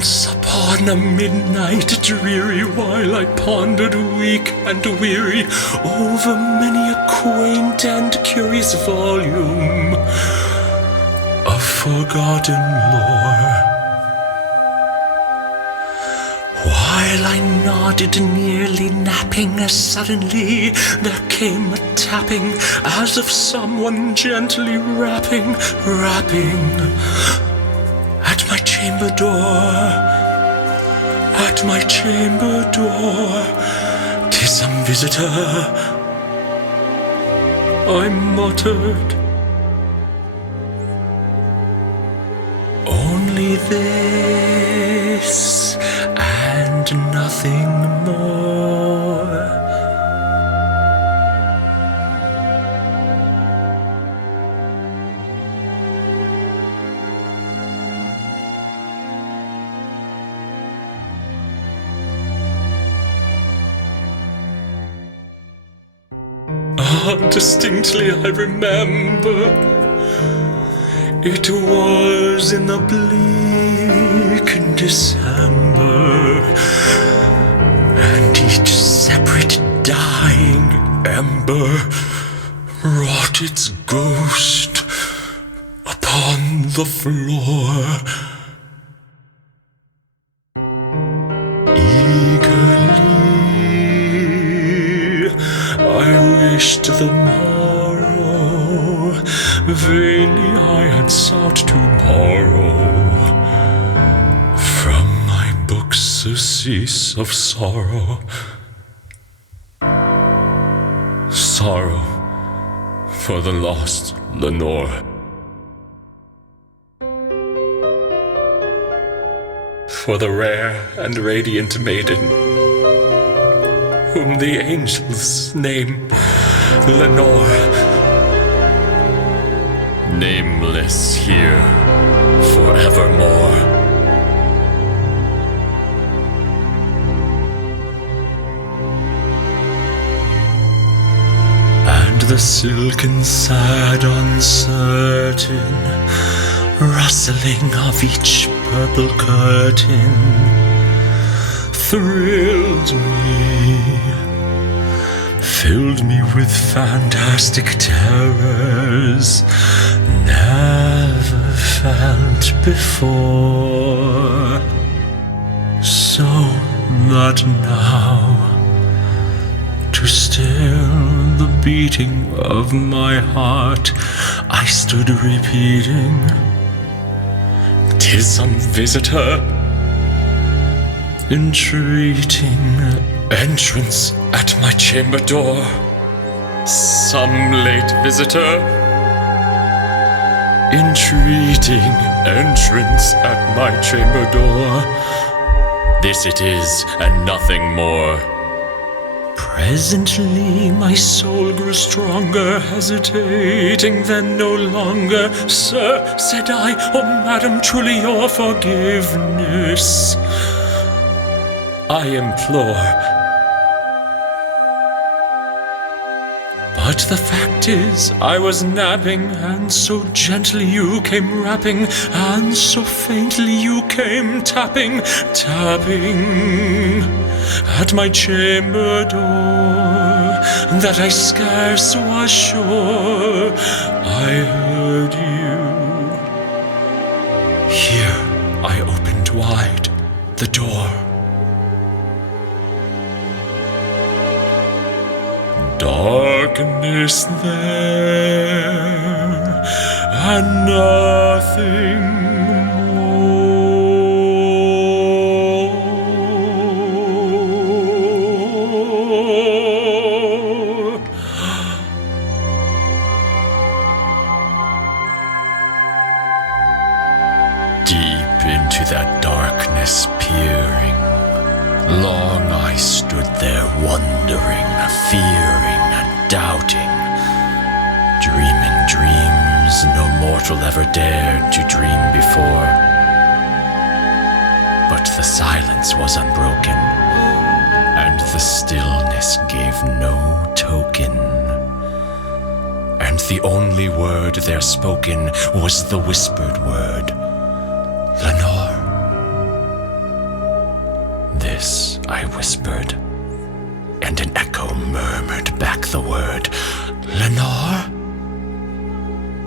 Once upon a midnight dreary, while I pondered weak and weary over many a quaint and curious volume of forgotten lore, while I nodded, nearly napping, suddenly there came a tapping, as of someone gently rapping at my chamber door. At my chamber door, 'tis some visitor, I muttered. Only this and nothing more. Distinctly I remember, it was in the bleak December, and each separate dying ember wrought its ghost upon the floor. The morrow, vainly I had sought to borrow from my book surcease of sorrow. Sorrow for the lost Lenore, for the rare and radiant maiden whom the angels name Lenore, nameless here forevermore. And the silken sad uncertain rustling of each purple curtain thrilled me, filled me with fantastic terrors never felt before, so that now, to still the beating of my heart, I stood repeating, 'tis some visitor, entreating entrance at my chamber door. Some late visitor, entreating entrance at my chamber door. This it is, and nothing more. Presently my soul grew stronger, hesitating then no longer. Sir, said I, oh madam, truly your forgiveness I implore. But the fact is, I was napping, and so gently you came rapping, and so faintly you came tapping at my chamber door, that I scarce was sure I heard you. Here I opened wide the door. Darkness there, and nothing more. Deep into that darkness peering, long I stood there wondering, fearing and doubting, dreaming dreams no mortal ever dared to dream before. But the silence was unbroken, and the stillness gave no token, and the only word there spoken was the whispered word, Lenore, I whispered, and an echo murmured back the word, Lenore?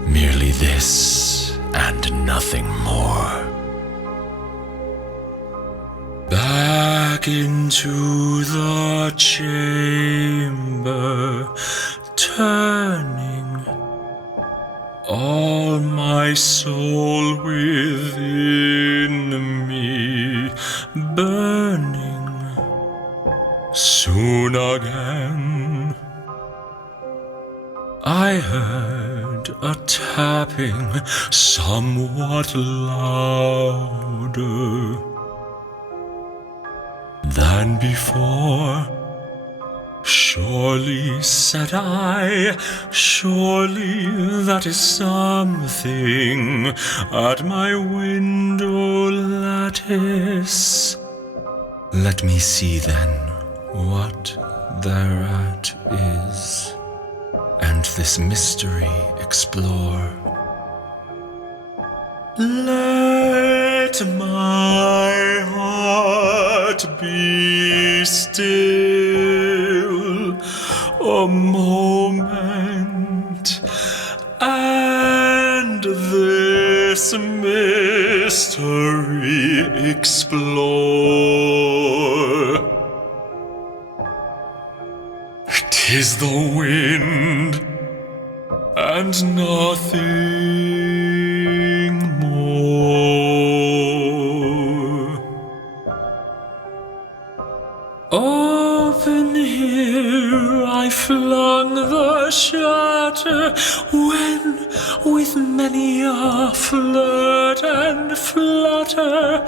Merely this, and nothing more. Back into the chamber, turning, all my soul within me burning. Soon again I heard a tapping somewhat louder than before. Surely, said I, surely that is something at my window lattice. Let me see then what thereat is, and this mystery explore. Let my heart be still a moment, and this mystery explore. 'Tis the wind, and nothing more. Open here I flung the shutter, when with many a flirt and flutter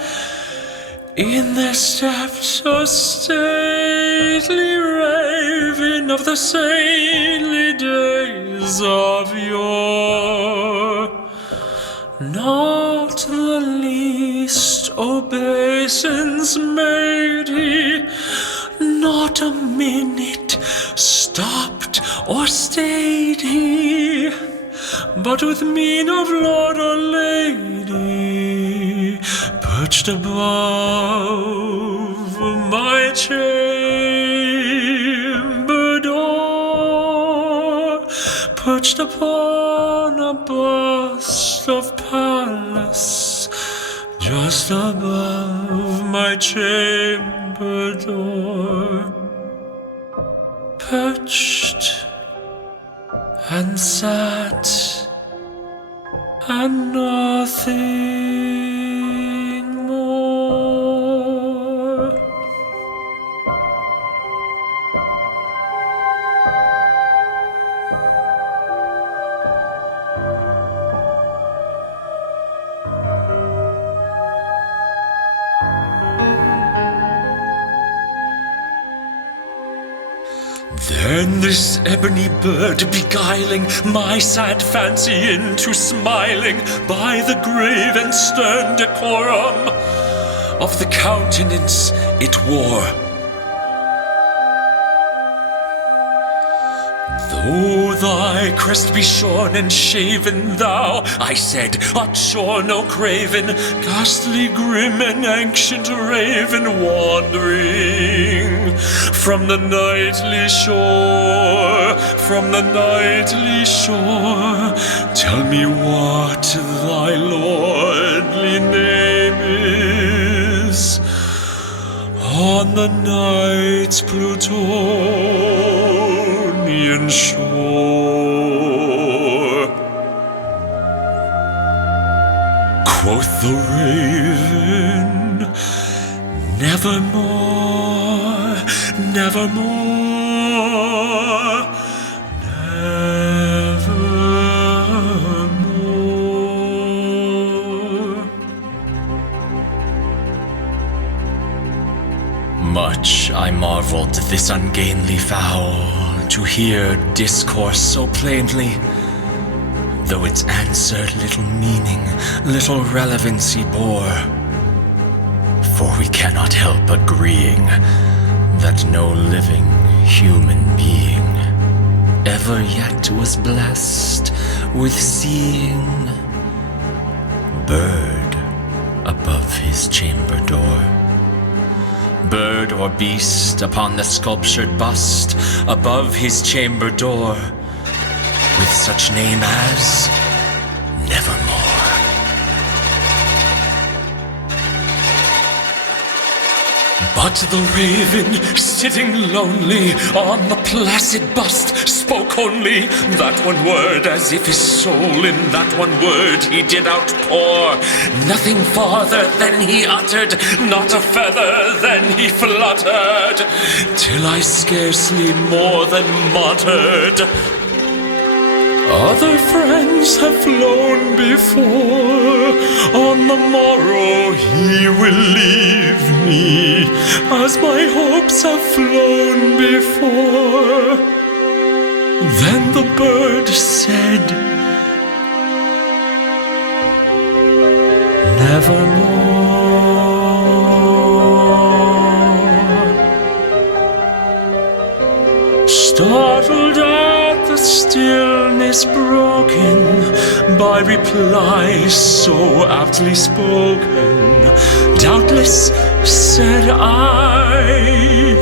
in their steps a stately raven of the saintly days of yore. Not the least obeisance made he, not a minute stopped or stayed he, but with mien of lord or lady, perched above my chamber door, perched upon a bust of Pallas, just above my chamber door, perched and sat, and nothing more. Then this ebony bird, beguiling my sad fancy into smiling by the grave and stern decorum of the countenance it wore. Though thy crest be shorn and shaven, thou, I said, art sure no craven, ghastly, grim, and ancient raven, wandering from the nightly shore, from the nightly shore. Tell me what thy lordly name is on the night's Plutonian shore. Quoth the raven, nevermore, nevermore, nevermore. Much I marveled this ungainly fowl to hear discourse so plainly, though its answer little meaning, little relevancy bore. For we cannot help agreeing that no living human being ever yet was blessed with seeing bird above his chamber door. bird or beast, upon the sculptured bust above his chamber door, with such name as Nevermore. But the raven, sitting lonely on the placid bust, spoke only that one word, as if his soul in that one word he did outpour. Nothing farther than he uttered, not a feather than he fluttered, till I scarcely more than muttered, other friends have flown before. On the morrow he will leave me, as my hopes have flown before. Then the bird said, Nevermore. Startled at the stillness broken by replies so aptly spoken, doubtless, said I,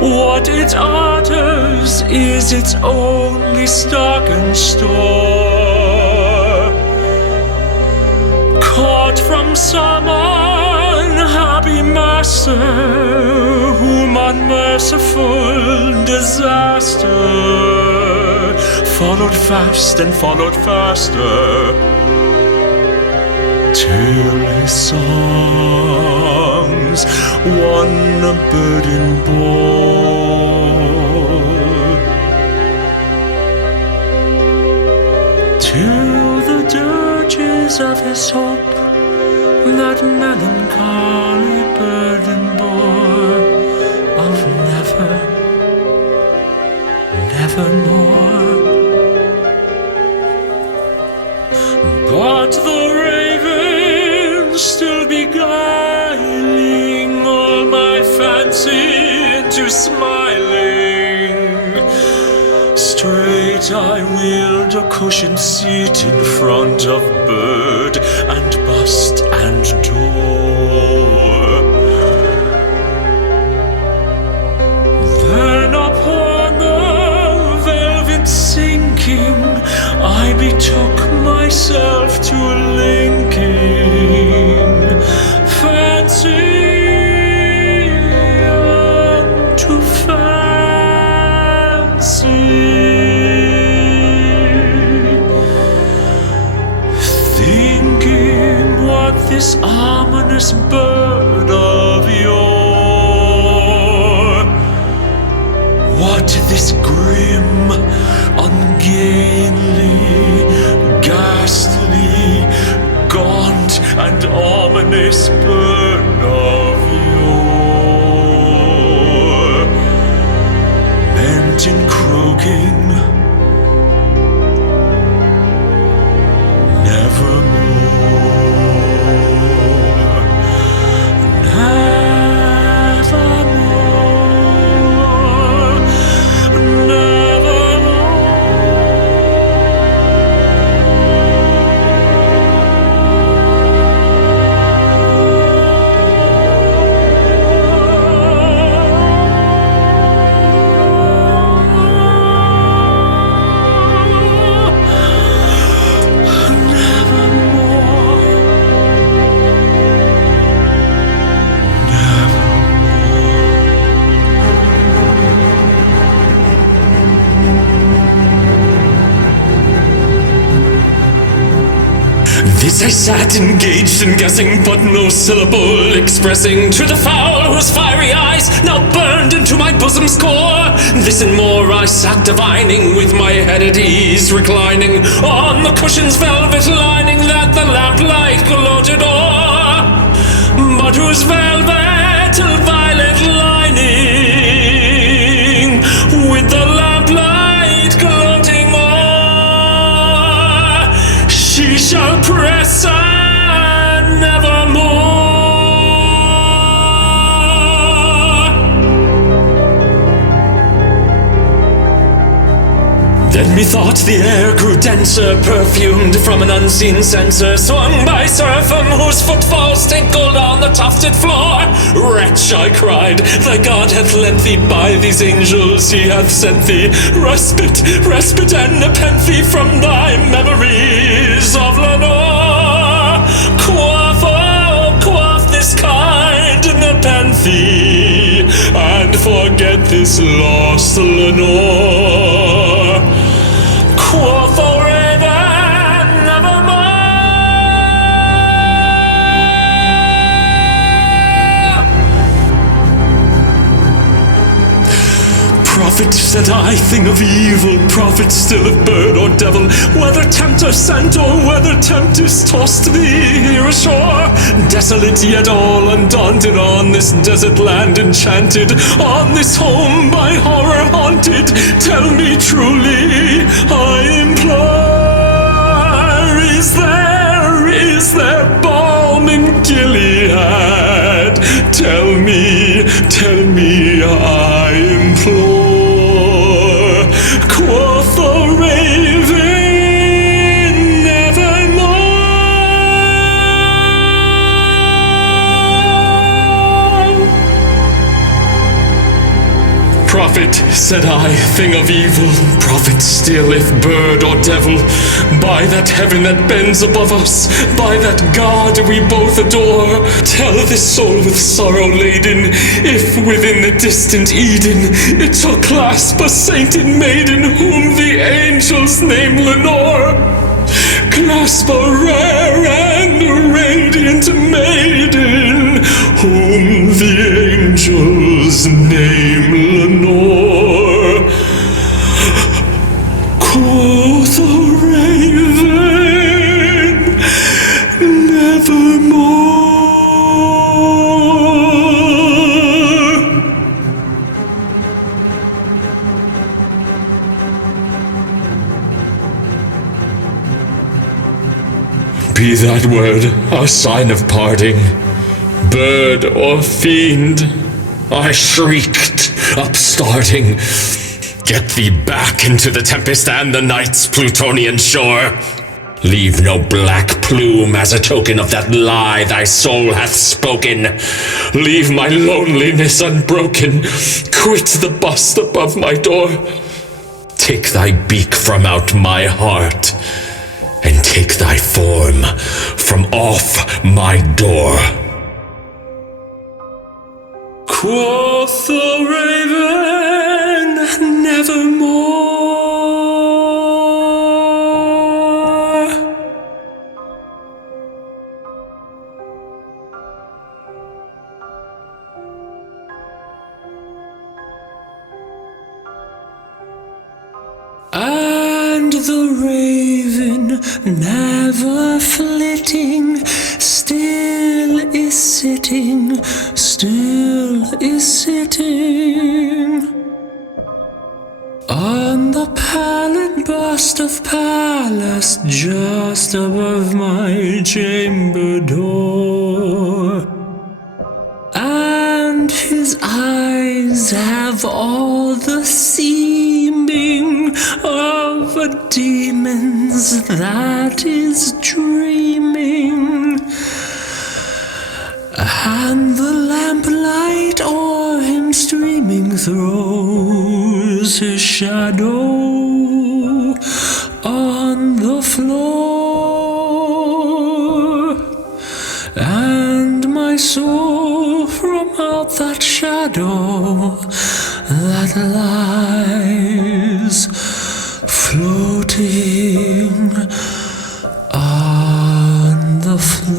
what it utters is its only stock and store, caught from some unhappy master, whom unmerciful disaster followed fast and followed faster, till his songs one burden bore, till the dirges of his hope that melancholy burden bore, of nevermore. But the raven still beguiling all my fancy into smiling, straight I wheeled a cushioned seat in front of bird and bust and door. Then upon the velvet sinking I betook myself to linking fancy unto fancy, thinking what this ominous bird of yore, what this grim, ungainly, ghastly, gaunt and ominous bird of yore meant in croaking I sat engaged in guessing, but no syllable expressing to the fowl whose fiery eyes now burned into my bosom's core. This and more I sat divining, with my head at ease reclining on the cushion's velvet lining that the lamplight gloated o'er, but whose velvet violet lining with the lamplight gloating o'er, she shall press on nevermore. Then methought the air grew denser, perfumed from an unseen censer, swung by seraphim whose footfalls tinkled on the tufted floor. Wretch, I cried, thy God hath lent thee by these angels, he hath sent thee respite, and nepenthe from thy memories of Lenore. Quaff this kind nepenthe, and forget this lost Lenore. Quoth the raven, nevermore. Prophet, said I, thing of evil, prophet still of bird or devil, whether tempter sent or whether tempest tossed thee here ashore, desolate yet all undaunted, on this desert land enchanted, on this home by horror haunted, tell me truly, I implore, is there balm in Gilead? Tell me, I implore. Quoth the raven, nevermore. Prophet, said I, thing of evil, prophet still, if bird or devil, by that heaven that bends above us, by that God we both adore, tell this soul with sorrow laden, if within the distant Eden it shall clasp a sainted maiden whom the angels name Lenore, clasp a rare and radiant maiden whom the angels name Lenore. Quoth the raven, nevermore. Be that word a sign of parting, bird or fiend, I shrieked, upstarting. Get thee back into the tempest and the night's Plutonian shore. Leave no black plume as a token of that lie thy soul hath spoken. Leave my loneliness unbroken. Quit the bust above my door. Take thy beak from out my heart, and take thy form from off my door. Quoth the raven, nevermore. And the raven, never flitting, still is sitting, on the pallid bust of Pallas, just above my chamber door. And his eyes have all the seeming of a demon's that is dreaming, and the lamplight o'er him streaming throws his shadow on the floor, and my soul from out that shadow that lies floating on the floor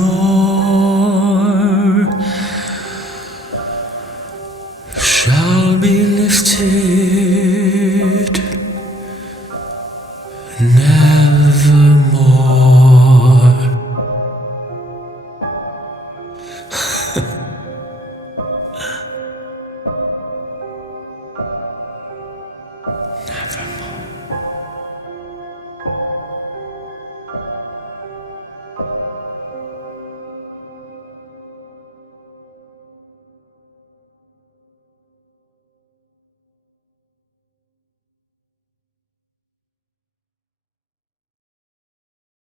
shall be lifted nevermore.